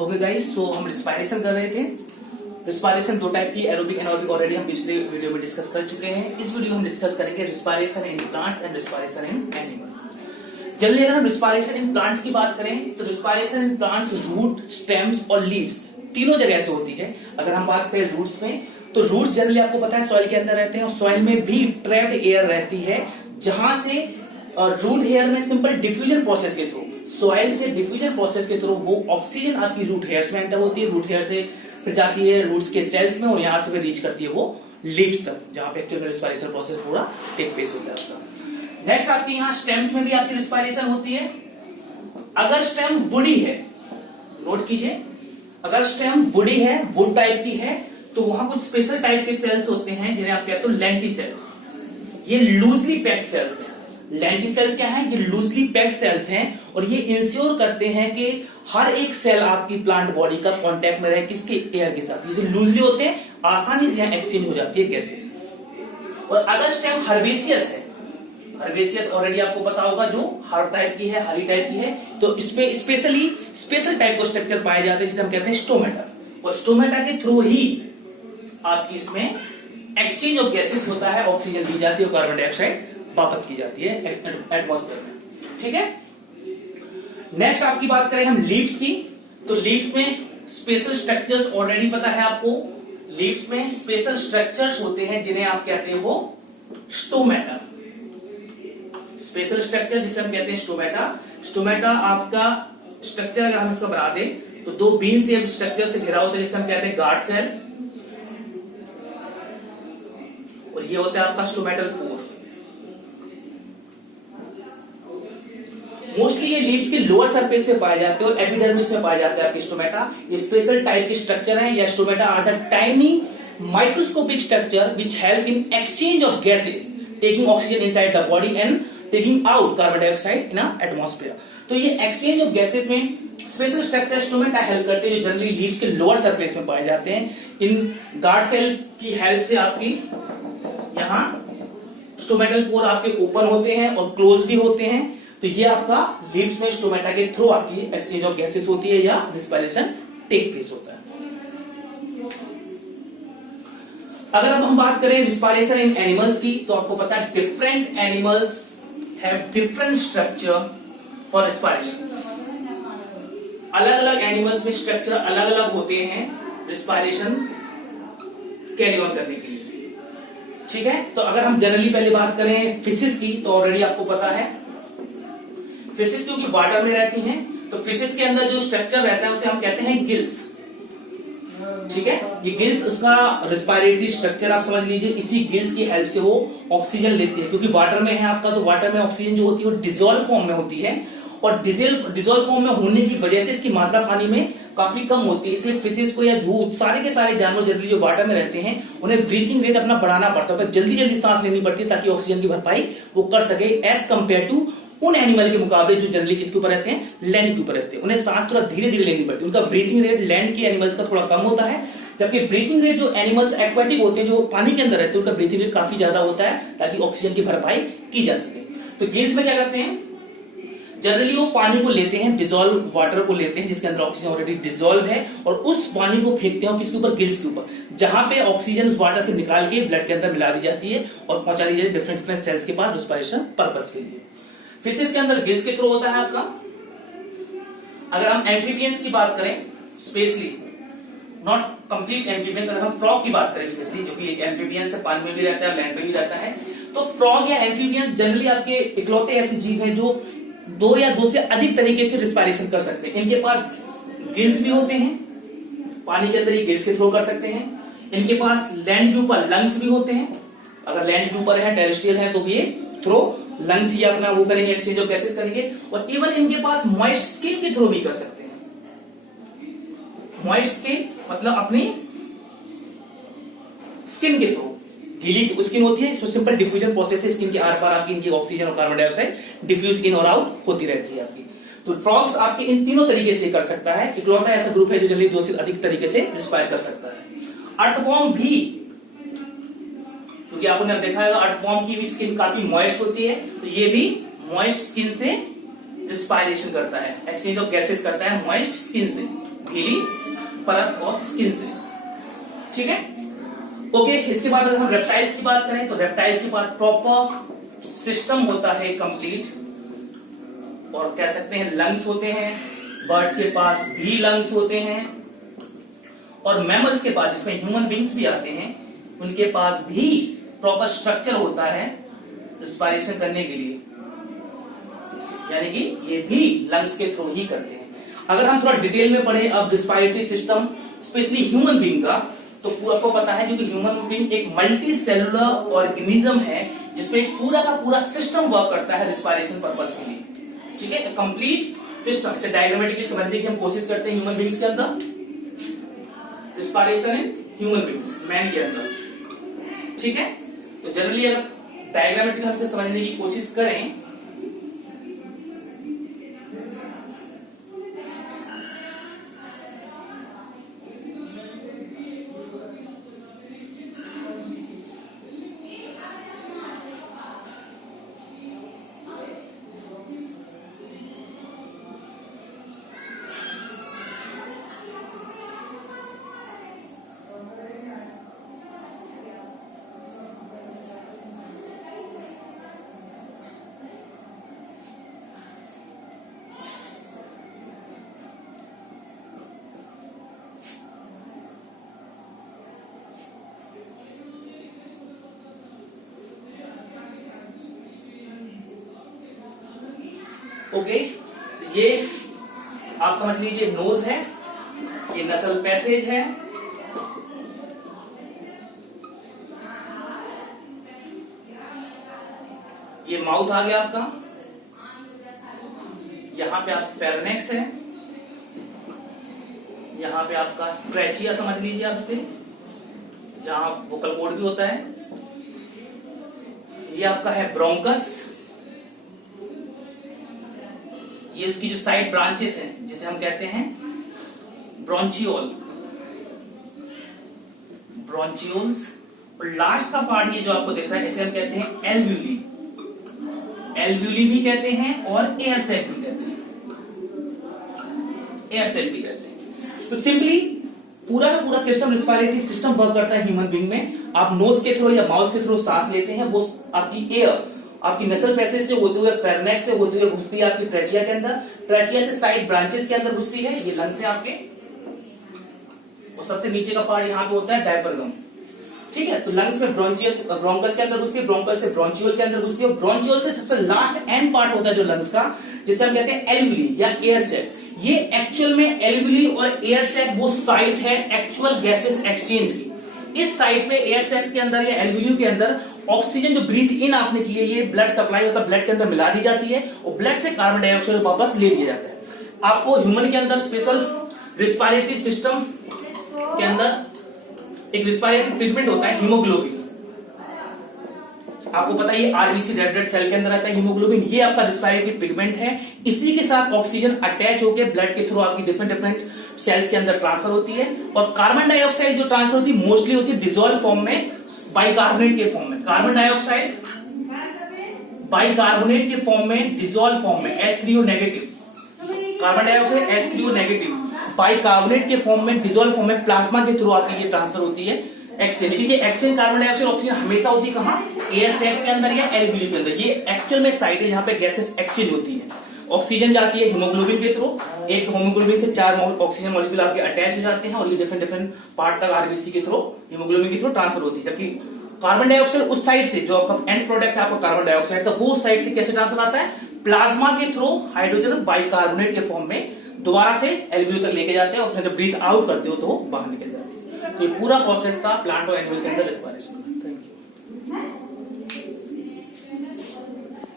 Okay guys, सो हम respiration कर रहे थे। रिस्पायरेशन दो टाइप की, एरोबिक एनारोबिक, ऑलरेडी हम पिछले वीडियो में डिस्कस कर चुके हैं। इस वीडियो में हम डिस्कस करेंगे respiration in plants and respiration in animals. Generally अगर हम रिस्पायरेशन इन प्लांट्स की बात करें तो respiration in plants root, stems और लीव्स तीनों जगह से होती है। अगर हम बात करें रूट्स में तो रूट्स जनरली आपको पता है सॉइल के अंदर रहते हैं और सॉइल में भी ट्रैप्ड एयर रहती है, जहां से रूट हेयर में सिंपल डिफ्यूजन प्रोसेस के थ्रू, सॉइल से डिफ्यूजन प्रोसेस के थ्रू वो ऑक्सीजन आपकी रूट हेयर्स में एंटर होती है, रूट हेयर से फिर जाती है रूट्स के सेल्स में और यहां से फिर रीच करती है वो लीव्स तक, जहां पे एक्चुअल रिस्पायरेशन प्रोसेस पूरा टेक प्लेस होता है उसका। नेक्स्ट आपकी यहाँ स्टेम्स में भी आपकी रिस्पायरेशन होती है। अगर स्टेम वुडी है, नोट कीजिए, अगर स्टेम वुडी है, वुड टाइप की है, तो वहां कुछ स्पेशल टाइप के सेल्स होते हैं जिन्हें आप कहते हो लेंटिसेल्स। ये लूजली पैक्ड सेल्स हैं। लेंटिसेल्स क्या है? ये लूजली पैक्ड सेल्स हैं और ये इंश्योर करते हैं कि हर एक सेल आपकी प्लांट बॉडी का कांटेक्ट में रहे, किसके? एयर के साथ। जैसे लूजली होते हैं, आसानी से यहां एक्सचेंज हो जाती है गैसेस। और अगर स्टेम हर्बेसियस है, हर्बेसियस ऑलरेडी आपको पता होगा, जो हर्ब टाइप की है, हरी टाइप की है, तो इसमें स्पेशल टाइप का स्ट्रक्चर पाए जाते हैं जिसे हम कहते हैं स्टोमेटा। और स्टोमेटा के थ्रू ही आपकी इसमें एक्सचेंज ऑफ गैसेस होता है, ऑक्सीजन दी जाती है और कार्बन डाइऑक्साइड वापस की जाती है एटमॉस्फेयर में। ठीक है। नेक्स्ट आपकी बात करें हम लीव्स की, तो लीव्स में स्पेशल स्ट्रक्चर्स ऑलरेडी पता है आपको। लीव्स में स्पेशल स्ट्रक्चर्स होते हैं जिन्हें आप कहते हो स्टोमेटा। स्पेशल स्ट्रक्चर जिसे हम कहते हैं स्टोमेटा। स्टोमेटा आपका स्ट्रक्चर अगर हम इसका बना दें तो दो बीन शेप स्ट्रक्चर से घिरा होता है जिसे हम कहते हैं गार्ड सेल, और ये होता है आपका स्टोमेटल पोर। मोस्टली ये लीव्स के लोअर सरफेस से पाए जाते हैं और एपिडर्मिस में पाए जाते हैं आपके स्टोमेटा। ये स्पेशल टाइप के स्ट्रक्चर हैं, या stomata are the tiny microscopic structure which help in exchange of gases, taking oxygen inside the body and taking out carbon dioxide in atmosphere. तो ये एक्सचेंज ऑफ गैसेस में special structure stomata help करते हैं, जो generally leaves के lower surface में पाए जाते हैं। इन गार्ड सेल की हेल्प से आपकी यहां स्टोमेटल पोर आपके ओपन होते हैं और क्लोज भी होते हैं। तो ये आपका लीव्स में स्टोमेटा के थ्रू आपकी एक्सचेंज ऑफ गैसेस होती है या रिस्पायरेशन टेक प्लेस होता है। अगर अब हम बात करें रिस्पायरेशन इन एनिमल्स की, तो आपको पता है different animals have different structure for respiration. अलग अलग एनिमल्स में स्ट्रक्चर अलग अलग होते हैं रिस्पायरेशन कैरी ऑन करने के लिए। ठीक है। तो अगर हम जनरली पहले बात करें फिशेस की, तो ऑलरेडी आपको पता है फिशेस क्योंकि वाटर में रहती हैं, तो फिशेस के अंदर जो स्ट्रक्चर रहता है उसे हम कहते हैं गिल्स। ठीक है। ये गिल्स उसका रिस्पायरेटरी स्ट्रक्चर आप समझ लीजिए। इसी गिल्स की हेल्प से वो ऑक्सीजन लेती है, क्योंकि वाटर में है आपका, तो वाटर में ऑक्सीजन जो होती है वो डिजोल्व फॉर्म में होती है, और डिजोल्व फॉर्म में होने की वजह से इसकी मात्रा पानी में काफी कम होती है। इसलिए फिशेस को या सारे के सारे जानवर जनरली जो वाटर में रहते हैं उन्हें ब्रीथिंग रेट अपना बढ़ाना पड़ता है, जल्दी जल्दी सांस लेनी पड़ती है ताकि ऑक्सीजन की भरपाई वो कर सके, एज कंपेयर टू उन एनिमल के मुकाबले जो जनरली किसके ऊपर रहते हैं? लैंड के ऊपर रहते हैं। उन्हें सांस थोड़ा धीरे धीरे लेनी पड़ती है, उनका ब्रीथिंग रेट लैंड के एनिमल्स का थोड़ा कम होता है, जबकि ब्रीथिंग रेट जो एनिमल्स एक्वाटिक होते हैं, जो पानी के अंदर रहते हैं, उनका ब्रीथिंग रेट काफी ज्यादा होता है ताकि ऑक्सीजन की भरपाई की जा सके। तो गिल्स में क्या करते हैं? जनरली वो पानी को लेते हैं, डिजोल्व वाटर को लेते हैं जिसके अंदर ऑक्सीजन ऑलरेडी डिजोल्व है, और उस पानी को फेंकते हैं किसके ऊपर? गिल्स के ऊपर, जहां पे ऑक्सीजन उस वाटर से निकाल के ब्लड के अंदर मिला दी जाती है और पहुंचा दी जाती है डिफरेंट डिफरेंट सेल्स के पास रिस्पायरेशन पर्पस के लिए। फिशेस के अंदर गिल्स के थ्रू होता है आपका। अगर हम एम्फीबियंस की बात करें, स्पेशली नॉट कंप्लीट एम्फीबियंस, अगर हम फ्रॉग की बात करें स्पेशली, जो कि एम्फीबियंस है, पानी में भी रहता है, लैंड पे भी रहता है, तो फ्रॉग या एम्फीबियंस जनरली आपके इकलौते ऐसे जीव हैं जो दो या दो से अधिक तरीके से रिस्पायरेशन कर सकते हैं। इनके पास गिल्स भी होते हैं, पानी के अंदर ये गिल्स के थ्रू कर सकते हैं। इनके पास लैंड के ऊपर लंग्स भी होते हैं, अगर लैंड के ऊपर है, टेरेस्ट्रियल है, तो भी ये थ्रू लंग्स ही अपना वो करेंगे, एक्सचेंज ऑफ गैसेस करेंगे। और इवन इनके पास मॉइस्ट स्किन के थ्रू भी कर सकते हैं। मॉइस्ट स्किन मतलब अपनी स्किन के थ्रू, गीली स्किन होती है, इसमें सिंपल डिफ्यूजन प्रोसेस है, स्किन के आर पार आपकी इनकी ऑक्सीजन और कार्बन डाइऑक्साइड डिफ्यूज इन और आउट होती रहती है आपकी। तो फ्रॉग्स आपके इन तीनों तरीके से कर सकता है। इकलौता ऐसा ग्रुप है जो जल्दी दो से अधिक तरीके से रिस्पायर कर सकता है। अर्थवॉर्म भी, क्योंकि आपने देखा है अर्थवॉर्म की भी स्किन काफी मॉइस्ट होती है, तो ये भी मॉइस्ट स्किन से रिस्पायरेशन करता है, एक्सचेंज ऑफ गैसेस करता है मॉइस्ट स्किन से, गीली परत ऑफ स्किन से। ठीक है, ओके। इसके बाद अगर हम रेप्टाइल्स की बात करें तो रेप्टाइल्स के पास प्रॉपर सिस्टम होता है कंप्लीट, और कह सकते हैं लंग्स होते हैं। बर्ड्स के पास भी लंग्स होते हैं, और मैमल्स के पास, जिसमें ह्यूमन बींग्स भी आते हैं, उनके पास भी प्रॉपर स्ट्रक्चर होता है रिस्पायरेशन करने के लिए, यानी कि ये भी लंग्स के थ्रू ही करते हैं। अगर हम थोड़ा डिटेल में पढ़े अब respiratory system specially human being का, तो आपको पता है क्योंकि ह्यूमन बींग एक मल्टी सेलुलर ऑर्गेनिज्म है जिसपे पूरा का पूरा सिस्टम वर्क करता है रिस्पायरेशन पर्पस के लिए। ठीक है, कंप्लीट सिस्टम। इसे डायग्रामेटिकली समझने की हम कोशिश करते हैं ह्यूमन बींग्स के अंदर, respiration in human beings, man के अंदर। ठीक है, तो जनरली अगर डायग्रामेटिकली हमसे समझने की कोशिश करें ओके, ये आप समझ लीजिए नोज है, ये नसल पैसेज है, ये माउथ आ गया आपका, यहां पे आप फेरनेक्स है, यहां पे आपका ट्रेचिया समझ लीजिए आप इसे, जहां वोकल कॉर्ड भी होता है, ये आपका है ब्रोंकस, ये इसकी जो साइड ब्रांचेस हैं जिसे हम कहते हैं ब्रोंचियोल, ब्रोंचियोल्स, और लास्ट का पार्ट ये जो आपको दिख रहा है इसे हम कहते हैं एल्व्यूली, एल्व्यूली भी कहते हैं और एयर सेल भी कहते हैं, एयर सेल भी कहते हैं। तो सिंपली पूरा का पूरा सिस्टम रिस्पायरेटरी सिस्टम वर्क करता है ह्यूमन बीइंग में। आप नोज के थ्रू या माउथ के थ्रू सांस लेते हैं, वो आपकी एयर आपकी नसल पैसेज से होते हुए फेरनेक्स से होते हुए घुसती है आपकी ट्रेचिया के अंदर, ट्रेचिया से साइड ब्रांचेस के अंदर घुसती है, ये लंग्स है आपके, और सबसे नीचे का पार्ट यहाँ पे होता है डायफ्रागम। ठीक है, तो लंग्स में ब्रोंकस के अंदर घुसती है, ब्रोंकस से ब्रोंचियोल के अंदर घुसती है, और ब्रोंचियोल से सबसे लास्ट एंड पार्ट होता है जो लंग्स का, जिसे हम कहते हैं एल्वुली या एयर सैक्स। ये एक्चुअल में एल्वुली और एयर सैक वो साइट है एक्चुअल गैसेस एक्सचेंज की। इस साइट पे एयर सैक्स के अंदर या एल्वुली के अंदर ऑक्सीजन जो ब्रीथ इन आपने की है, ये ब्लड सप्लाई होता है, ब्लड के अंदर मिला दी जाती है, और ब्लड से कार्बन डाइऑक्साइड वापस ले लिया जाता है। आपको ह्यूमन के अंदर स्पेशल रिस्पायरेटरी सिस्टम के अंदर एक रिस्पायरेटरी पिगमेंट होता है हीमोग्लोबिन, आपको पता है ये आरबीसी रेड ब्लड सेल के अंदर आता है हीमोग्लोबिन, ये आपका रिस्पायरेटरी पिगमेंट है। इसी के साथ ऑक्सीजन अटैच होकर ब्लड के थ्रू आपकी डिफरेंट डिफरेंट सेल्स के अंदर ट्रांसफर होती है, और कार्बन डाइऑक्साइड जो ट्रांसफर होती है मोस्टली होती है डिसॉल्व फॉर्म में, बाइकार्बोनेट के फॉर्म में। कार्बन डाइऑक्साइड बाइकार्बोनेट के फॉर्म में, डिसॉल्व फॉर्म में H3O negative, carbon dioxide H3O negative bicarbonate के फॉर्म में, डिसॉल्व फॉर्म में प्लाज्मा के थ्रू आपकी ये ट्रांसफर होती है एक्सेल, क्योंकि एक्सेल कार्बन डाइऑक्साइड ऑक्सीजन हमेशा होती है कहां, एयर सैक के अंदर या एल्वुली के अंदर। ये एक्चुअल में साइट है जहां पे गैसेस एक्सचेंज होती है। ऑक्सीजन जाती है हीमोग्लोबिन के थ्रू, एक हीमोग्लोबिन से 4 ऑक्सीजन मॉलिक्यूल आपके अटैच हो जाते हैं, और ये डिफरेंट डिफरेंट पार्ट तक आरबीसी के थ्रू हीमोग्लोबिन के थ्रू ट्रांसफर होती है। जबकि कार्बन डाइऑक्साइड उस साइड से, जो आपका एंड प्रोडक्ट है आपका कार्बन डाइऑक्साइड का, वो उस साइड से कैसे ट्रांसफर आता है, प्लाज्मा के थ्रू हाइड्रोजन बाइकार्बोनेट के फॉर्म में दोबारा से एल्वुली तक लेके जाते हैं, और फिर जब ब्रीथ आउट करते हो तो बाहर निकल जाते हैं। तो ये पूरा प्रोसेस था प्लांट और एनिमल के अंदर रेस्पिरेशन।